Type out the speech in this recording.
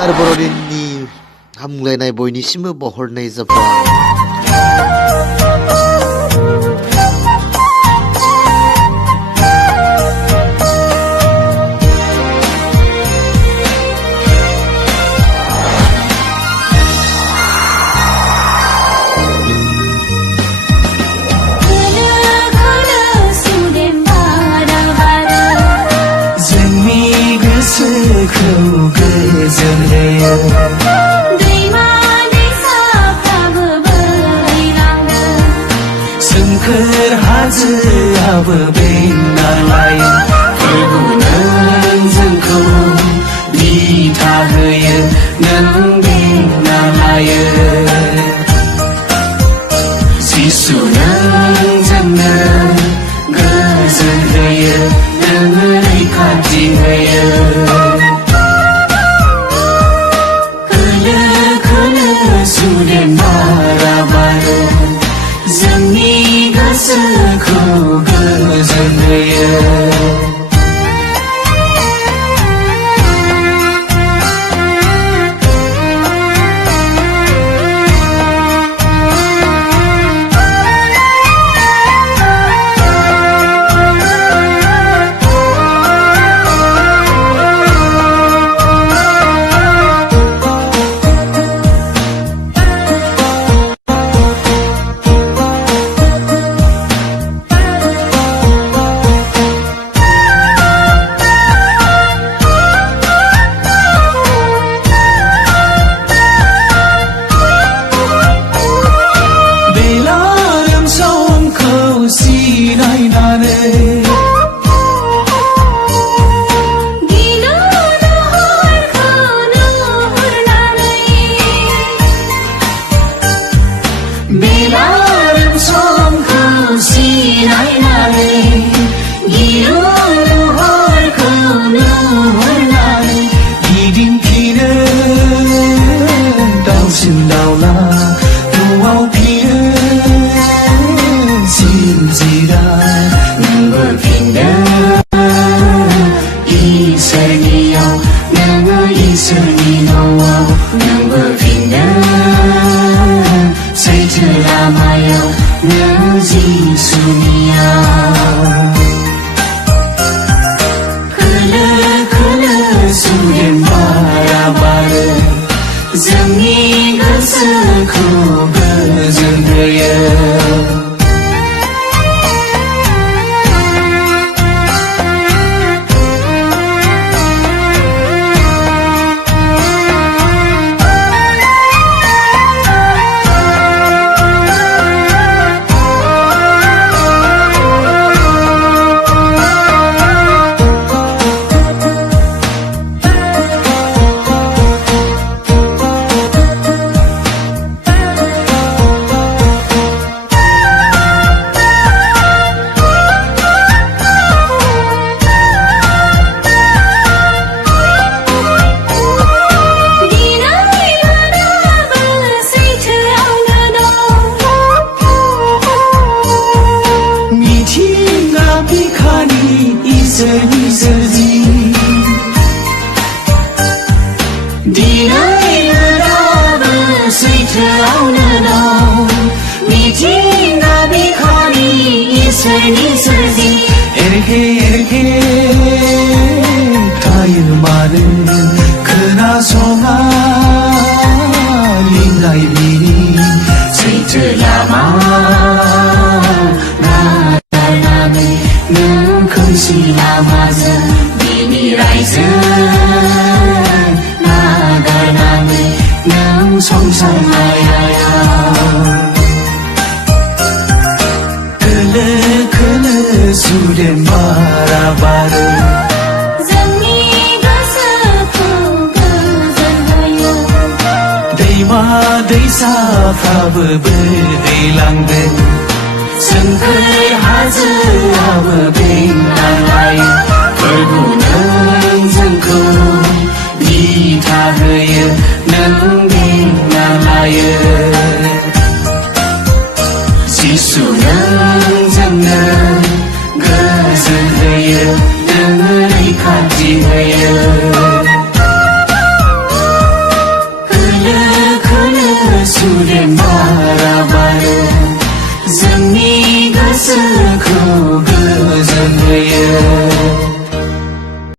बर'दिननि हामलायनाय बयनिसिमबो बावहरनाय जाबाय। सोमखोर हाजोआबो बेंना लायो फोरबुनों जोंखौ दिथा होयो नों बेंना लायो जिसु नों जोंनो गोजोन होयो नों रैखाथि होयो खोलो खोलो सुदेम बारा बारो जोंनि गोसोखौ गोजोन होयो जोंनि गोसोखौ गोजोन होयो दैसाफ्राबो बोहैलांदों सोमखोर हाजोआबो बेंना लायो फोरबु नों जोंखौ दिथा होयो नों बेंना लायो जिसु नों जोंनो गोजोन होयो नों रैखाथि होयो सुरेमा